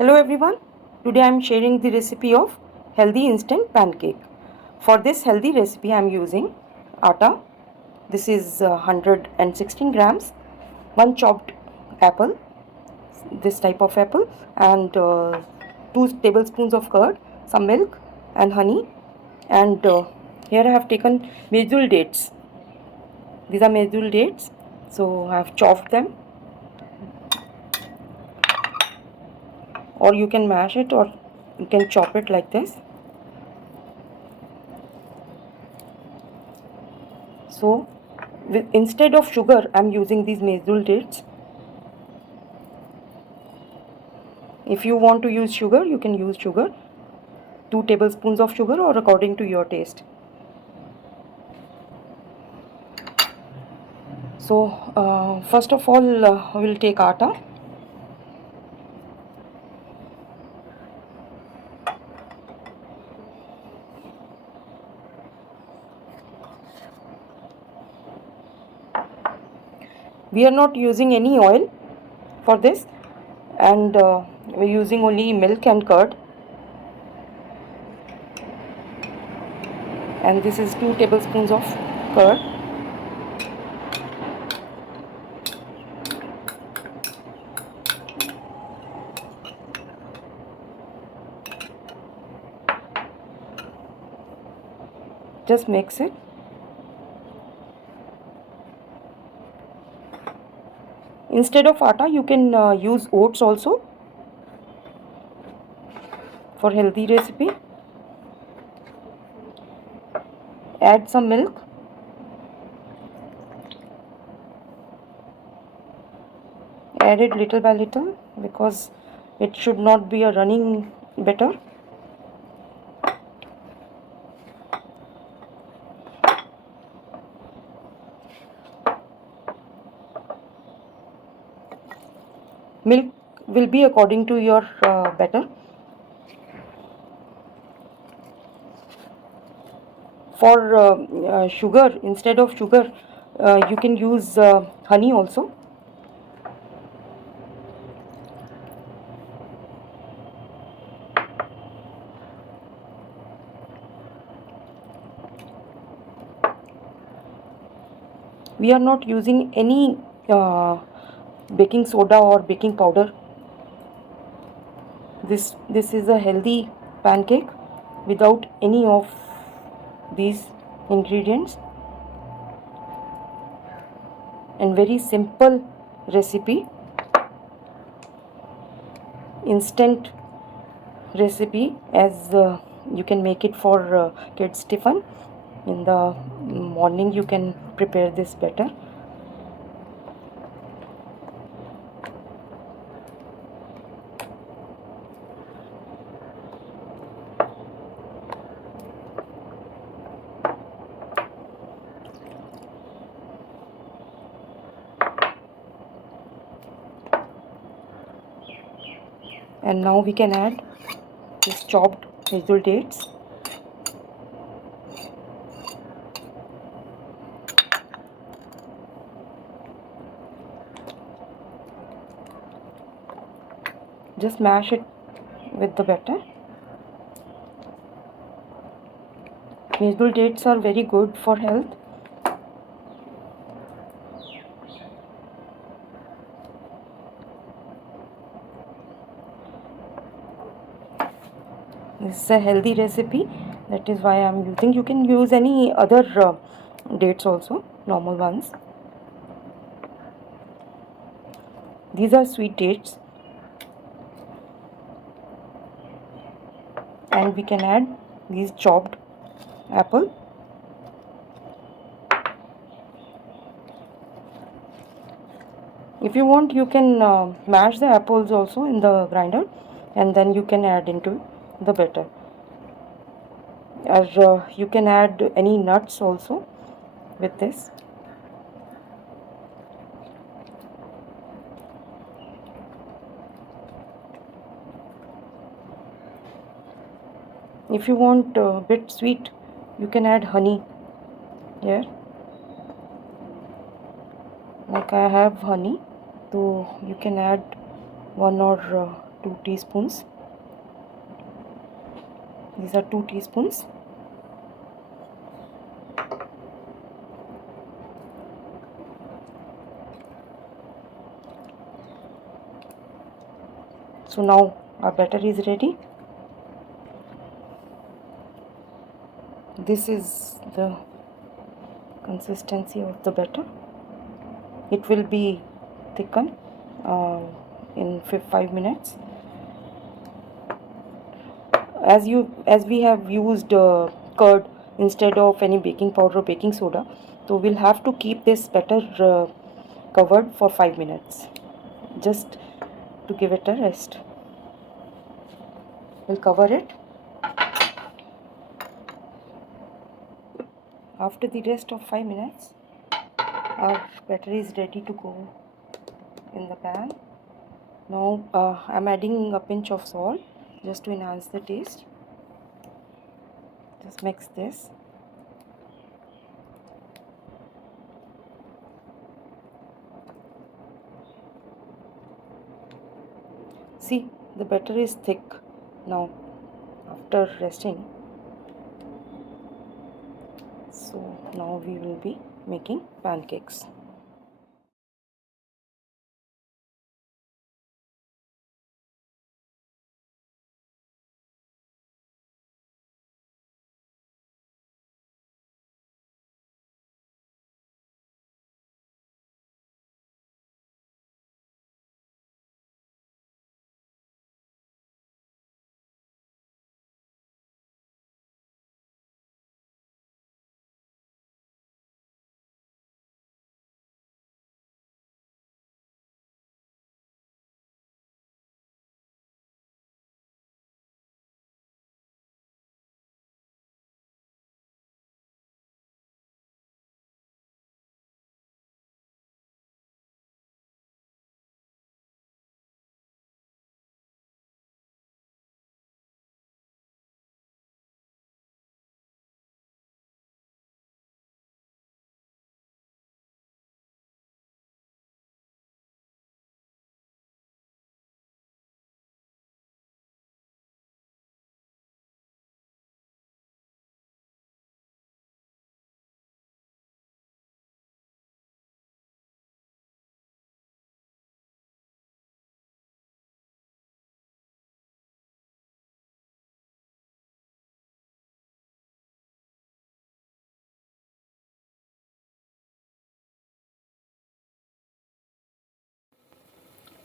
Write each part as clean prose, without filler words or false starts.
Hello everyone, today I am sharing the recipe of healthy instant pancake. For this healthy recipe I am using atta. This is 116 grams, 1 chopped apple, this type of apple, and 2 tablespoons of curd, some milk and honey, and here I have taken Medjoul dates. These are Medjoul dates, so I have chopped them, or you can mash it or you can chop it like this. So instead of sugar I am using these Medjoul dates. If you want to use sugar, you can use sugar, 2 tablespoons of sugar or according to your taste. So first of all we will take atta. We are not using any oil for this, and we are using only milk and curd, and this is 2 tablespoons of curd. Just mix it. Instead of atta you can use oats also for healthy recipe. Add some milk, add it little by little because it should not be a running batter. Milk will be according to your batter. For sugar, instead of sugar you can use honey also. We are not using any baking soda or baking powder. This is a healthy pancake without any of these ingredients, and very simple recipe, instant recipe, as you can make it for kids tiffin. In the morning you can prepare this batter. And now we can add this chopped Medjoul dates. Just mash it with the batter. Medjoul dates are very good for health. This is a healthy recipe, that is why I am using. You can use any other dates also, normal ones. These are sweet dates, and we can add these chopped apple. If you want, you can mash the apples also in the grinder, and then you can add into the batter. Or you can add any nuts also with this. If you want a bit sweet, you can add honey here. Like I have honey, so you can add 1 or 2 teaspoons. These are 2 teaspoons. So now our batter is ready. This is the consistency of the batter. It will be thickened in 5 minutes. As we have used curd instead of any baking powder or baking soda, so we'll have to keep this batter covered for 5 minutes just to give it a rest. We'll cover it. After the rest of 5 minutes, our batter is ready to go in the pan. Now I'm adding a pinch of salt just to enhance the taste. Just mix this. See, the batter is thick now after resting. So now we will be making pancakes.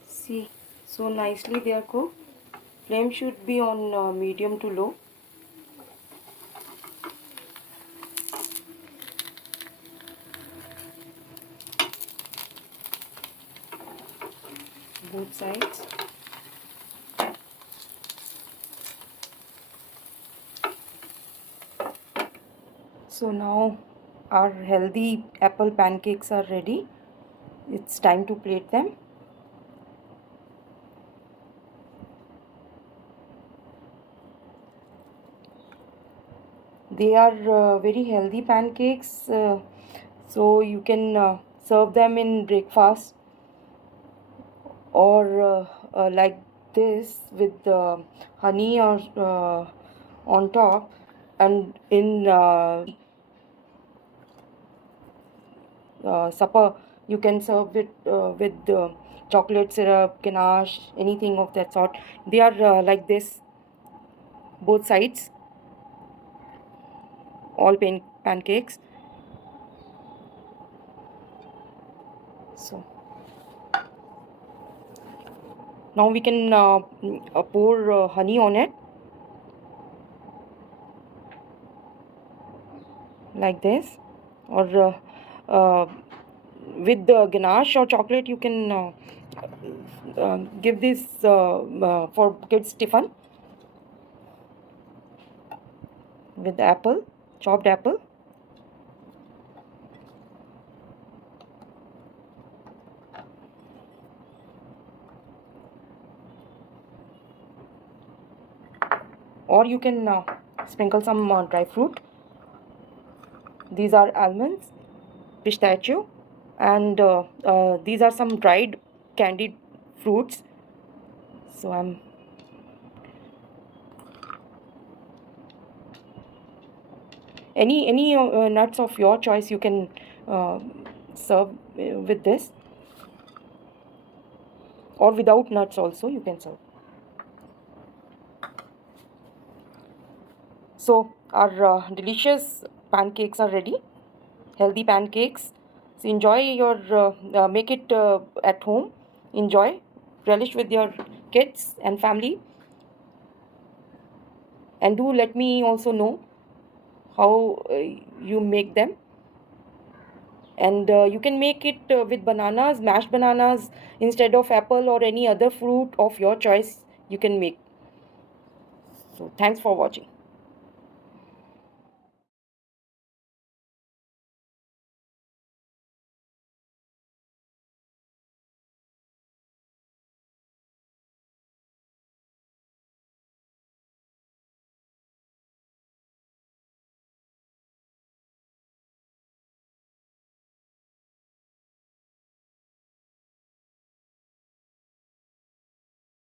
See, so nicely they are cooked. Flame should be on medium to low. Both sides. So now our healthy apple pancakes are ready. It's time to plate them. They are very healthy pancakes, so you can serve them in breakfast or like this with honey or on top, and in supper you can serve it with chocolate syrup, ganache, anything of that sort. They are like this, both sides, all pancakes. So now we can pour honey on it like this, or with the ganache or chocolate you can give this for kids tiffin with apple, chopped apple. Or you can sprinkle some dry fruit. These are almonds, pistachio, and these are some dried candied fruits. So I'm any nuts of your choice you can uh, serve with this, or without nuts also you can serve. So our delicious pancakes are ready, healthy pancakes. So enjoy your make it at home, enjoy, relish with your kids and family, and do let me also know how you make them. And you can make it with bananas, mashed bananas, instead of apple or any other fruit of your choice you can make. So thanks for watching.